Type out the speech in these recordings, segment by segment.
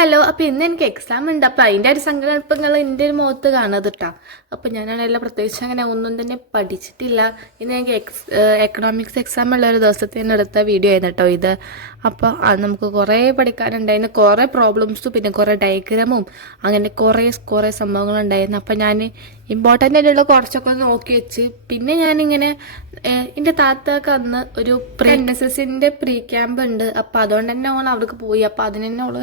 Hello അപ്പോൾ ഇന്ന് എനിക്ക് എക്സാം ഉണ്ട്. അപ്പോൾ അതിന്റെ ഒരു സങ്കല്പങ്ങൾ എന്റെ ഒരു മുഖത്ത് കാണുന്നത് കേട്ടോ അപ്പോൾ ഞാനാണെല്ലാം പ്രത്യേകിച്ച് അങ്ങനെ ഒന്നും തന്നെ പഠിച്ചിട്ടില്ല. ഇന്ന് എനിക്ക് എക്സ് എക്കണോമിക്സ് എക്സാം ഉള്ള ഒരു ദിവസത്തെ എടുത്ത വീഡിയോ ആയിരുന്നു കേട്ടോ ഇത്. അപ്പോൾ അത് നമുക്ക് കുറേ പഠിക്കാനുണ്ടായിരുന്നു കുറേ പ്രോബ്ലംസും പിന്നെ കുറേ ഡയഗ്രാമും അങ്ങനെ കുറേ കുറേ സംഭവങ്ങളുണ്ടായിരുന്നു അപ്പോൾ ഞാൻ ഇമ്പോർട്ടന്റ് ആയിട്ടുള്ള കുറച്ചൊക്കെ നോക്കി വെച്ച്. പിന്നെ ഞാനിങ്ങനെ എന്റെ താത്താക്ക് അന്ന് ഒരു പ്രീ എൻ എസ് എസിന്റെ പ്രീ ക്യാമ്പ് ഉണ്ട്. അപ്പോൾ അതുകൊണ്ട് തന്നെ ഓൾ അവർക്ക് പോയി. അപ്പോൾ അതിന് തന്നെ അവൾ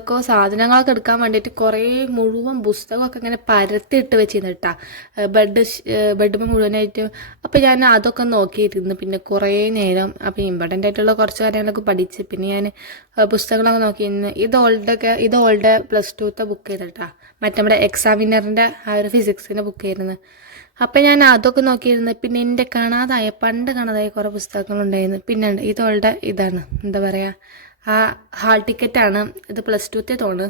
എന്തൊക്കെയോ സാധനങ്ങളൊക്കെ എടുക്കാൻ വേണ്ടിയിട്ട് കുറേ മുഴുവൻ പുസ്തകമൊക്കെ ഇങ്ങനെ പരത്തിയിട്ട് വെച്ചിരുന്നു കേട്ടാ ബെഡ് ബെഡ്മ മുഴുവനായിട്ട്. അപ്പോൾ ഞാൻ അതൊക്കെ നോക്കിയിരുന്നു. പിന്നെ കുറേ നേരം അപ്പോൾ ഇമ്പോർട്ടന്റ് ആയിട്ടുള്ള കുറച്ച് കാര്യങ്ങളൊക്കെ പഠിച്ച് പിന്നെ ഞാൻ പുസ്തകങ്ങളൊക്കെ നോക്കിയിരുന്നു. ഇത് ഓൾഡൊക്കെ ഇത് ഓൾഡ് പ്ലസ് ടുത്തെ ബുക്ക് ചെയ്തിട്ടാ മറ്റേ നമ്മുടെ എക്സാമിനറിന്റെ ആ ഒരു ഫിസിക്സിന്റെ ബുക്ക് ആയിരുന്നു. അപ്പം ഞാൻ അതൊക്കെ നോക്കിയിരുന്നു. പിന്നെ എന്റെ കാണാതായ പണ്ട് കാണാതായ കുറേ പുസ്തകങ്ങളുണ്ടായിരുന്നു. പിന്നെ ഇതോളുടെ ഇതാണ്. എന്താ പറയുക ആ ഹാൾ ടിക്കറ്റാണ്. ഇത് പ്ലസ് ടുത്തെ തോണ്.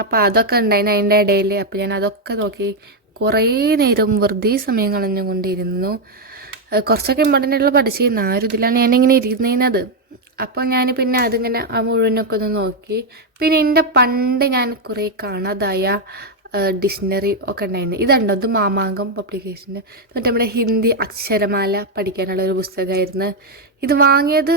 അപ്പോൾ അതൊക്കെ ഉണ്ടായിരുന്നു അതിന്റെ ഇടയിൽ അപ്പോൾ ഞാൻ അതൊക്കെ നോക്കി. കുറേ നേരം വെറുതെ സമയം കളഞ്ഞുകൊണ്ടിരുന്നു. കുറച്ചൊക്കെ ഇമ്പോർട്ടന്റ് ആയിട്ടുള്ള പഠിച്ചിരുന്നു. ആ ഒരു ഇതിലാണ് ഞാനിങ്ങനെ ഇരുന്നത് അപ്പോൾ ഞാൻ പിന്നെ അതിങ്ങനെ ആ മുഴുവനൊക്കെ ഒന്ന് നോക്കി. പിന്നെ എന്റെ പണ്ട് ഞാൻ കുറേ കാണാതായ ഡിക്ഷണറി ഒക്കെ ഉണ്ടായിരുന്നു ഇതുണ്ടോ ഇത് മാമാങ്കം പബ്ലിക്കേഷന്റെ എന്നിട്ട് നമ്മുടെ ഹിന്ദി അക്ഷരമാല പഠിക്കാനുള്ള ഒരു പുസ്തകമായിരുന്നു ഇത് വാങ്ങിയത്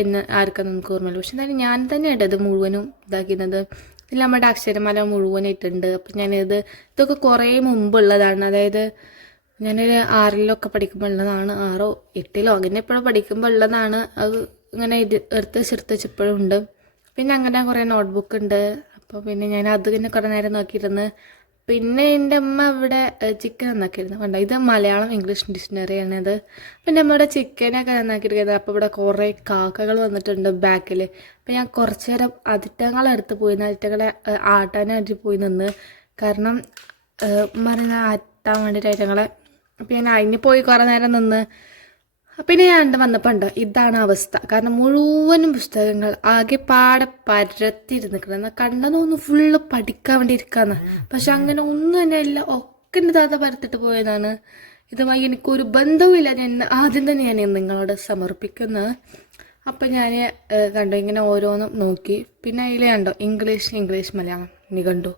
എന്ന് ആർക്കും നമുക്ക് ഓർമ്മയില്ല. പക്ഷെ എന്നാലും ഞാൻ തന്നെയാണ് ഇത് മുഴുവനും ഇതാക്കുന്നത് ഇതിൽ നമ്മുടെ അക്ഷരമാല മുഴുവനായിട്ടുണ്ട്. അപ്പം ഞാനിത് ഇതൊക്കെ കുറേ മുമ്പുള്ളതാണ്. അതായത് ഞാനൊരു ആറിലൊക്കെ പഠിക്കുമ്പോൾ ഉള്ളതാണ്. ആറോ എട്ടിലോ അങ്ങനെ എപ്പോഴും പഠിക്കുമ്പോൾ ഉള്ളതാണ്. അത് ഇങ്ങനെ ഇത് എടുത്ത് വെച്ചെടുത്ത് വെച്ച് ഇപ്പോഴും ഉണ്ട്. പിന്നെ അങ്ങനെ കുറേ നോട്ട്ബുക്ക് ഉണ്ട്. അപ്പോൾ പിന്നെ ഞാൻ അത് പിന്നെ കുറേ നേരം നോക്കിയിരുന്ന് പിന്നെ എന്റെ അമ്മ ഇവിടെ ചിക്കൻ നന്നാക്കിയിരുന്നു. കണ്ടോ? ഇത് മലയാളം ഇംഗ്ലീഷ് ഡിക്ഷണറിയാണ് അത് പിന്നെ അമ്മയുടെ ചിക്കനൊക്കെ നന്നാക്കിയിരിക്കുന്നത്. അപ്പോൾ ഇവിടെ കുറേ കാക്കകൾ വന്നിട്ടുണ്ട് ബാക്കിൽ അപ്പം ഞാൻ കുറച്ച് നേരം അതിറ്റങ്ങളെടുത്ത് പോയി അതിറ്റങ്ങളെ ആട്ടാനായിട്ട് പോയി നിന്ന്. കാരണം മരുന്ന് ആട്ടാൻ വേണ്ടിയിട്ട് അതിറ്റങ്ങളെ അപ്പം ഞാൻ അതിന് പോയി കുറേ നേരം നിന്ന്. പിന്നെ ഞാൻ വന്നപ്പോൾ ഉണ്ട്. ഇതാണ് അവസ്ഥ. കാരണം മുഴുവനും പുസ്തകങ്ങൾ ആകെ പാടെ പരത്തിരുന്നിക്കണം എന്നാൽ കണ്ടതൊന്ന് ഫുള്ള് പഠിക്കാൻ വേണ്ടി ഇരിക്കാന്ന്. പക്ഷെ അങ്ങനെ ഒന്നും തന്നെ ഇല്ല. ഒക്കെ എന്റെ താത്ത പരത്തിട്ട് പോയതാണ്. ഇതുമായി എനിക്കൊരു ബന്ധവുമില്ല. ഞാൻ ആദ്യം തന്നെ ഞാൻ നിങ്ങളോട് സമർപ്പിക്കുന്നത് അപ്പം ഞാൻ കണ്ടു ഇങ്ങനെ ഓരോന്നും നോക്കി. പിന്നെ അതിൽ കണ്ടോ ഇംഗ്ലീഷ് ഇംഗ്ലീഷ് മലയാളം. ഇനി കണ്ടു.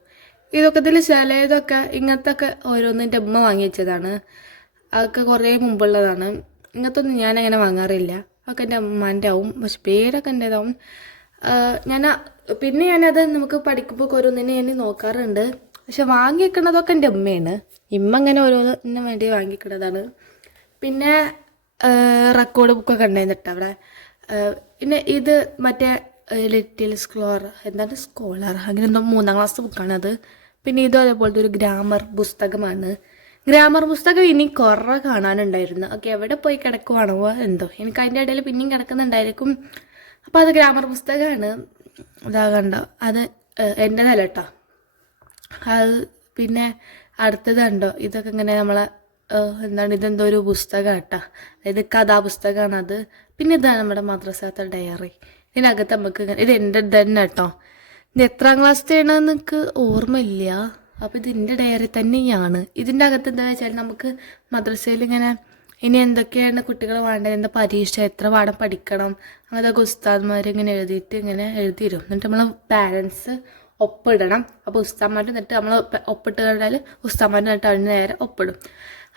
ഇതൊക്കെ ഇതിൽ ചിലതൊക്കെ ഇങ്ങനത്തെ ഒക്കെ ഓരോന്നിന്റെ ഉമ്മ വാങ്ങി വെച്ചതാണ്. അതൊക്കെ കുറേ മുമ്പുള്ളതാണ്. ഇങ്ങനത്തെ ഞാനങ്ങനെ വാങ്ങാറില്ല. ഒക്കെ എന്റെ അമ്മാന്റെ ആവും പക്ഷെ പേരൊക്കെ എന്റേതാവും. ഞാൻ പിന്നെ ഞാനത് നമുക്ക് പഠിക്കുമ്പോൾ ഓരോന്നിനെ ഞാൻ നോക്കാറുണ്ട്. പക്ഷെ വാങ്ങിക്കണതൊക്കെ എന്റെ അമ്മയാണ് ഇമ്മ അങ്ങനെ ഓരോന്നിന് വേണ്ടി വാങ്ങിക്കണതാണ്. പിന്നെ റെക്കോർഡ് ബുക്കൊക്കെ ഉണ്ടായിരുന്നിട്ട് അവിടെ. പിന്നെ ഇത് മറ്റേ ലിറ്റിൽ സ്ക്ലോർ എന്താണ്? സ്കോളർ അങ്ങനെ എന്തോ മൂന്നാം ക്ലാസ് ബുക്കാണത് പിന്നെ ഇതും അതേപോലത്തെ ഒരു ഗ്രാമർ പുസ്തകമാണ്. ഗ്രാമർ പുസ്തകം ഇനി കുറേ കാണാനുണ്ടായിരുന്നു. ഓക്കെ എവിടെ പോയി കിടക്കുവാണോ എന്തോ. എനിക്ക് അതിന്റെ ഇടയിൽ പിന്നെയും കിടക്കുന്നുണ്ടായിരിക്കും. അപ്പോൾ അത് ഗ്രാമർ പുസ്തകമാണ്. ഇതാ കണ്ടോ. അത് എന്റെതല്ല കേട്ടോ അത് പിന്നെ അടുത്തത് കണ്ടോ. ഇതൊക്കെ ഇങ്ങനെ നമ്മളെ എന്താണ് ഇതെന്തോ ഒരു പുസ്തകം കേട്ടോ അതായത് കഥാപുസ്തകമാണ് അത്. പിന്നെ ഇതാണ് നമ്മുടെ മദ്രസത്തെ ഡയറി ഇതിനകത്ത് നമുക്ക് ഇത് എന്റെ തന്നെ കേട്ടോ ഇത് എത്രാം ക്ലാസ്സിലാണ് എനിക്ക് ഓർമ്മയില്ല. അപ്പോൾ ഇത് എന്റെ ഡയറി തന്നെയാണ്. ഇതിന്റെ അകത്ത് എന്താ വെച്ചാൽ നമുക്ക് മദ്രസയിൽ ഇങ്ങനെ ഇനി എന്തൊക്കെയാണ് കുട്ടികൾ വേണ്ടത്? എന്താ പരീക്ഷ? എത്ര പാഠം പഠിക്കണം? അങ്ങനത്തെ ഉസ്താദ്മാർ ഇങ്ങനെ എഴുതിയിട്ട് ഇങ്ങനെ എഴുതി തരും എന്നിട്ട് നമ്മൾ പാരൻസ് ഒപ്പിടണം. അപ്പോൾ ഉസ്താദ്മാർ എന്നിട്ട് നമ്മൾ ഒപ്പിട്ട് കഴിഞ്ഞാൽ ഉസ്താദ്മാർ എന്നിട്ട് അതിന് നേരെ ഒപ്പിടും.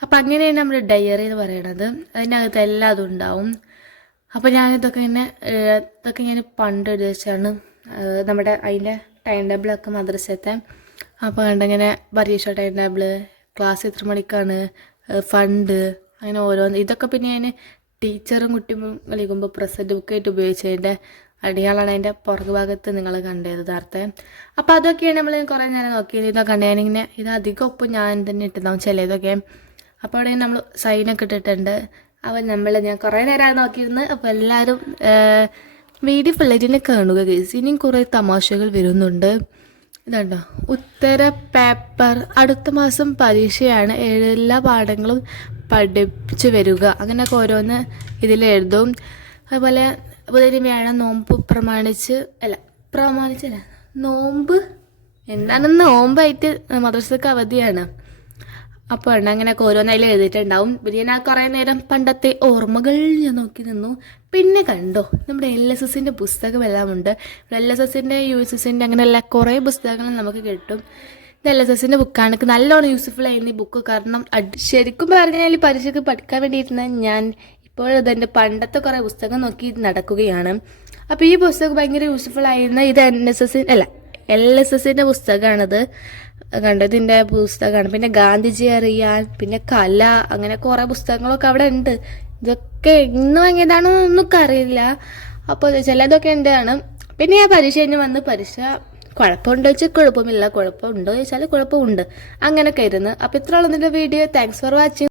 അപ്പം അങ്ങനെയാണ് നമ്മൾ ഡയറി എന്ന് പറയണത്. അതിനകത്ത് എല്ലാം അതും ഉണ്ടാവും. അപ്പോൾ ഞാനിതൊക്കെ ഇങ്ങനെ ഇതൊക്കെ ഞാൻ പണ്ട് എഴുതി വെച്ചാണ് നമ്മുടെ അതിന്റെ ടൈം ടേബിളൊക്കെ മദ്രസത്തെ അപ്പോൾ കണ്ടിങ്ങനെ പരീക്ഷ ടൈം ടേബിൾ ക്ലാസ് എത്ര മണിക്കാണ്? ഫണ്ട് അങ്ങനെ ഓരോന്ന്. ഇതൊക്കെ പിന്നെ ഞാൻ ടീച്ചറും കുട്ടിയും കളിക്കുമ്പോൾ പ്രസന്റ് ബുക്കായിട്ട് ഉപയോഗിച്ചതിന്റെ അടിയാളാണ് അതിന്റെ പുറകു ഭാഗത്ത് നിങ്ങൾ കണ്ടത് നേരത്തെ അപ്പോൾ അതൊക്കെയാണ് നമ്മൾ കുറേ നേരം നോക്കിയത്. ഇതൊക്കെ കണ്ടിങ്ങനെ ഇത് അധികം ഒപ്പം ഞാൻ തന്നെ ഇട്ടുണ്ടാവും ചിലതൊക്കെ. അപ്പോൾ അവിടെ നമ്മൾ സൈനൊക്കെ ഇട്ടിട്ടുണ്ട്. അപ്പോൾ നമ്മൾ ഞാൻ കുറേ നേരം നോക്കിയിരുന്ന്. അപ്പോൾ എല്ലാവരും വീഡിയോ പിള്ളേരിനെ കാണുക കേസ് ഇനിയും കുറേ തമാശകൾ വരുന്നുണ്ട്. ഇതുണ്ടോ? ഉത്തര പേപ്പർ അടുത്ത മാസം പരീക്ഷയാണ്. എല്ലാ പാഠങ്ങളും പഠിച്ചു വരിക. അങ്ങനെയൊക്കെ ഓരോന്ന് ഇതിൽ എഴുതും. അതുപോലെ ബുധനി വേണം നോമ്പ് പ്രമാണിച്ച് അല്ല പ്രമാണിച്ചല്ല നോമ്പ്? എന്താണ് നോമ്പായിട്ട് മദ്രസക്ക് അവധിയാണ്. അപ്പോൾ എണ്ണ അങ്ങനെയൊക്കെ ഓരോന്നതിൽ എഴുതിയിട്ടുണ്ടാവും. പിന്നെ ഞാൻ കുറേ നേരം പണ്ടത്തെ ഓർമ്മകൾ ഞാൻ നോക്കി നിന്നു. പിന്നെ കണ്ടോ നമ്മുടെ എൽ എസ് എസിന്റെ പുസ്തകമെല്ലാം ഉണ്ട്. എൽ എസ് എസിന്റെ യു എസ് എസിന്റെ അങ്ങനെയുള്ള കുറേ പുസ്തകങ്ങൾ നമുക്ക് കിട്ടും. ഇത് എൽ എസ് എസിന്റെ ബുക്കാണ് നല്ലോണം യൂസ്ഫുൾ ആയിരുന്നു ഈ ബുക്ക് കാരണം ശരിക്കും പറഞ്ഞാൽ പരീക്ഷയ്ക്ക് പഠിക്കാൻ വേണ്ടിയിരുന്ന ഞാൻ ഇപ്പോൾ ഇതെന്റെ പണ്ടത്തെ കുറേ പുസ്തകം നോക്കി നടക്കുകയാണ്. അപ്പോൾ ഈ പുസ്തകം ഭയങ്കര യൂസ്ഫുൾ ആയിരുന്ന ഇത് എൻ എസ് എസ് അല്ല എൽ എസ് എസിന്റെ പുസ്തകമാണിത്. കണ്ടോ ഇതിന്റെ പുസ്തകമാണ്. പിന്നെ ഗാന്ധിജി അറിയാൻ പിന്നെ കല അങ്ങനെ കുറേ പുസ്തകങ്ങളൊക്കെ അവിടെ ഉണ്ട്. ഇതൊക്കെ ഇന്ന് വാങ്ങിയതാണോ എന്നൊക്കെ അറിയില്ല. അപ്പോൾ ചിലതൊക്കെ എന്റെയാണ് പിന്നെ ഞാൻ പരീക്ഷ കഴിഞ്ഞ് വന്ന് പരീക്ഷ കുഴപ്പമുണ്ടോ വെച്ചാൽ കുഴപ്പമില്ല. കുഴപ്പമുണ്ടോ ചോദിച്ചാൽ കുഴപ്പമുണ്ട്. അങ്ങനെയൊക്കെ ആയിരുന്നു. അപ്പോൾ ഇത്രയുള്ള വീഡിയോ. Thanks for watching